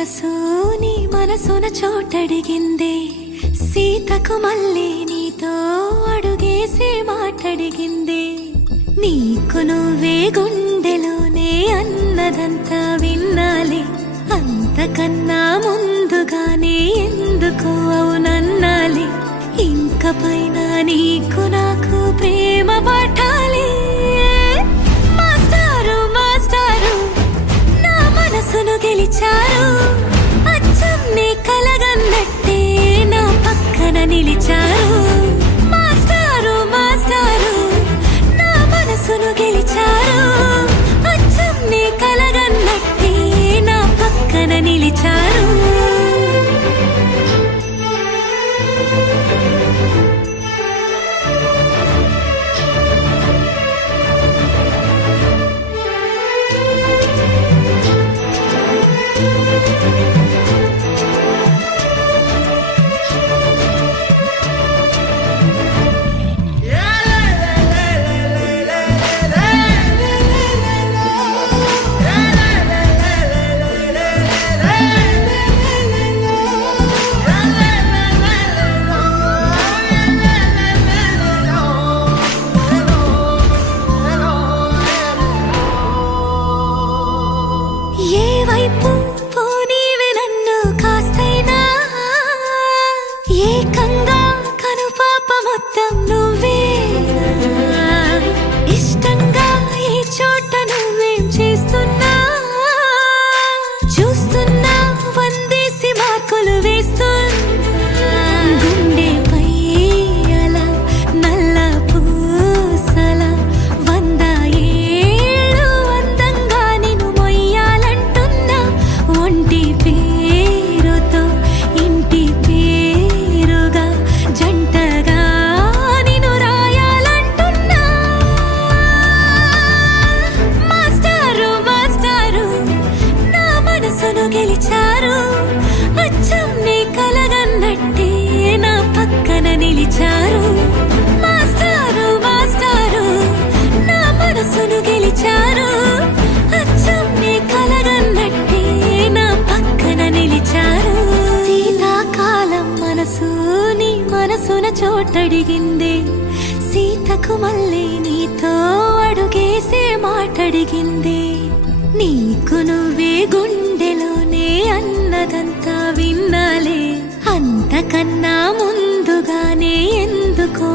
మనసు నీ మనసున చోటడిగిందే, సీతకు మళ్ళీ నీతో అడుగేసి మాటడిగిందే. నీకు నువ్వే గుండెలోనే అన్నదంతా విన్నాలే, అంతకన్నా ముందుగానే ఎందుకు అవునన్నాలే. ఇంక పైన నీకు నాకు ప్రేమ పాఠాలే. మాస్టారు మాస్టారు నా మనసును గెలిచారు, అచ్చం నీ కలగన్నట్టే నా పక్కన నిలిచారు. మాస్టారు మాస్టారు నా మనసును గెలిచారు, అచ్చం నీ కలగన్నట్టే నా పక్కన నిలిచారు. ఏ వైపు పోనీవే నన్ను కాస్తైనా, ఏకంగా కనుపాప మొత్తం నువ్వే. ఇష్టంగా ఏ చోట నువ్వేం చేస్తున్నా, చూస్తున్నా వందేసి మార్కులు వేస్తున్నా. గుండెపై అలా నల్ల పూసల 100 ఏళ్ళు అందంగా నిన్ను మొయ్యాలంటున్నా. ఒంటి పేరుతో ఇంటి పేరుగా జంటగా నిన్ను రాయాలంటున్నా. మాస్టారు మాస్టారు నా మనసును గెలిచారు, అచ్చం నీ కలగన్నట్టే నా పక్కన నిలిచారు. మాస్టారు మాస్టారు నా మనసును గెలిచారు, అచ్చం నీ కలగన్నట్టే నా పక్కన నిలిచారు. శీతాకాలం మనసు నీ మనసున చోటడిగిందే, సీతకు మళ్ళీ నీతో అడుగేసే మాటడిగిందే. నీకు నువ్వే గుండెలోనే అన్నదంతా విన్నాలే, అంతకన్నా ముందుగానే ఎందుకు